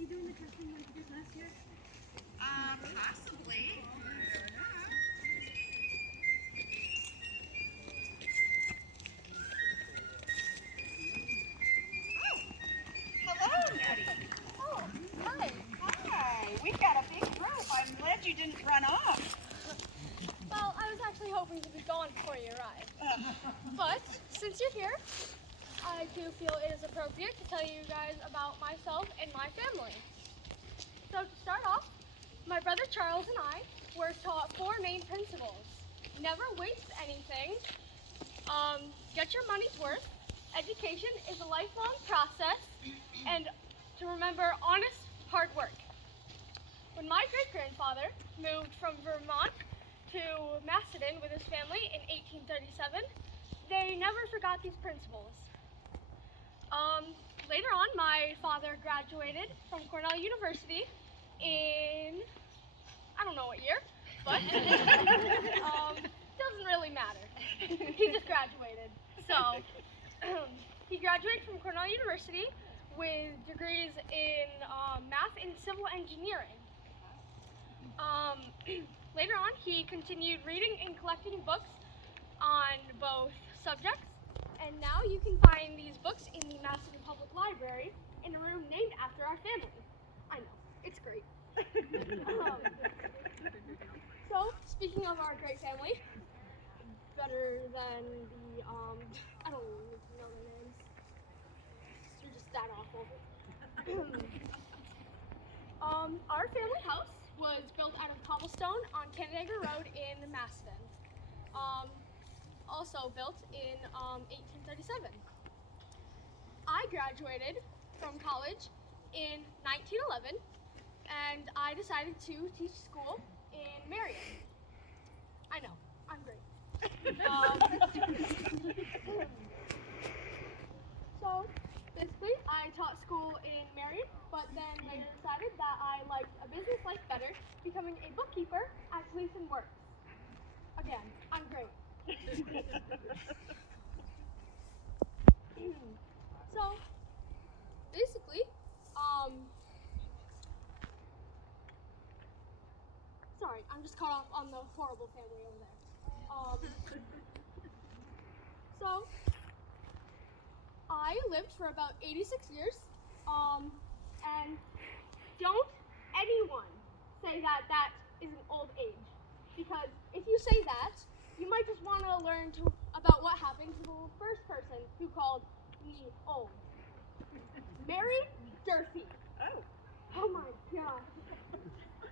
he doing the testing like he did last year? Possibly. Hello, Nettie. Oh, hi. Hi. We've got a big group. I'm glad you didn't run off. Well, I was actually hoping to be gone before you arrived. But since you're here, I do feel it is appropriate to tell you guys about myself and my family. So to start off, my brother Charles and I were taught 4 main principles. Never waste anything. Get your money's worth. Education is a lifelong process. And to remember honest, hard work. When my great-grandfather moved from Vermont to Macedon with his family in 1837, they never forgot these principles. Later on, my father graduated from Cornell University in, I don't know what year, but doesn't really matter. He just graduated. So, he graduated from Cornell University with degrees in math and civil engineering. Later on, he continued reading and collecting books on both subjects, and now you can find these books in the Macedon Public Library in a room named after our family. I know, it's great. So, speaking of our great family, better than the, I don't even know their names. You're just that awful. Our family house was built out of cobblestone on Canandaigua Road in Macedon. Also built in 1837. I graduated from college in 1911, and I decided to teach school in Marion. I know, I'm great. So basically, I taught school in Marion, but then later decided that I liked a business life better, becoming a bookkeeper at Gleason Works. Again, I'm great. So, basically, sorry, I'm just caught off on the horrible family over there. So, I lived for about 86 years, and don't anyone say that that is an old age, because if you say that, you might just want to learn about what happened to the first person who called me old. Mary Durfee. Oh my God.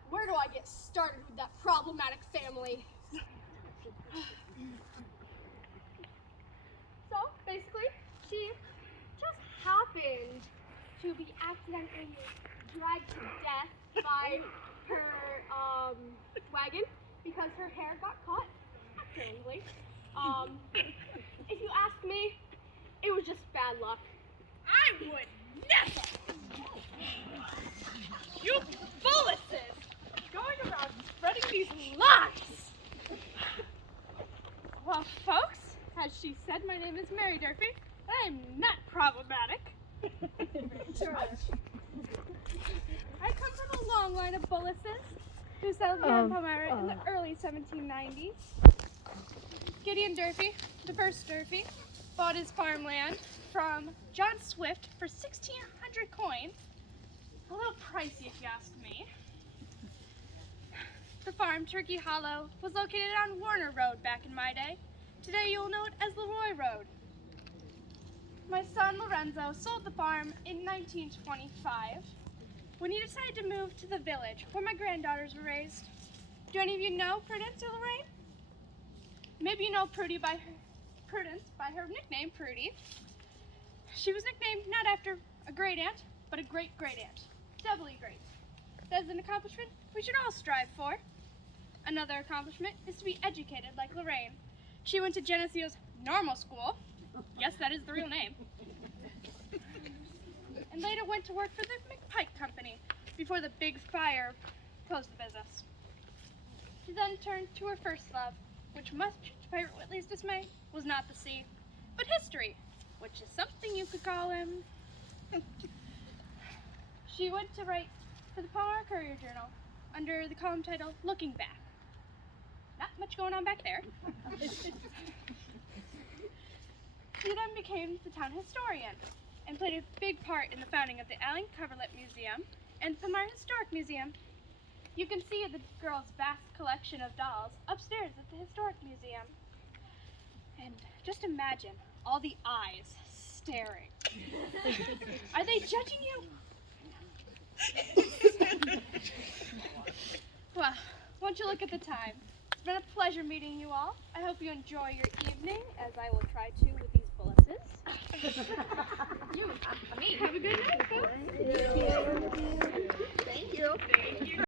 Where do I get started with that problematic family? So, basically, she just happened to be accidentally dragged to death by her wagon because her hair got caught accidentally. If you ask me, it was just bad luck. I would never! You Bullises! Going around spreading these lies! Well, folks, as she said, my name is Mary Durfee. I'm not problematic. Sure. I come from a long line of Bullises who settled here in Palmyra in the early 1790s. Gideon Durfee, the first Durfee, bought his farmland from John Swift for 1,600 coin. A little pricey if you ask me. The farm, Turkey Hollow, was located on Warner Road back in my day. Today you'll know it as Leroy Road. My son Lorenzo sold the farm in 1925 when he decided to move to the village where my granddaughters were raised. Do any of you know Prudence or Lorraine? Maybe you know Prudence by her nickname, Prudy. She was nicknamed not after a great aunt, but a great-great aunt. Doubly great. That is an accomplishment we should all strive for. Another accomplishment is to be educated like Lorraine. She went to Geneseo's normal school. Yes, that is the real name. And later went to work for the McPike Company before the big fire closed the business. She then turned to her first love, which much to Pirate Whitley's dismay was not the sea, but history, which is something you could call him. She went to write for the Palmyra Courier Journal under the column title Looking Back. Not much going on back there. She then became the town historian and played a big part in the founding of the Allen Coverlet Museum and the Palmyra Historic Museum. You can see the girl's vast collection of dolls upstairs at the Historic Museum. And just imagine all the eyes staring. Are they judging you? Well, won't you look at the time? It's been a pleasure meeting you all. I hope you enjoy your evening, as I will try to with these Bullises. Me. Have a good night, folks. Thank you.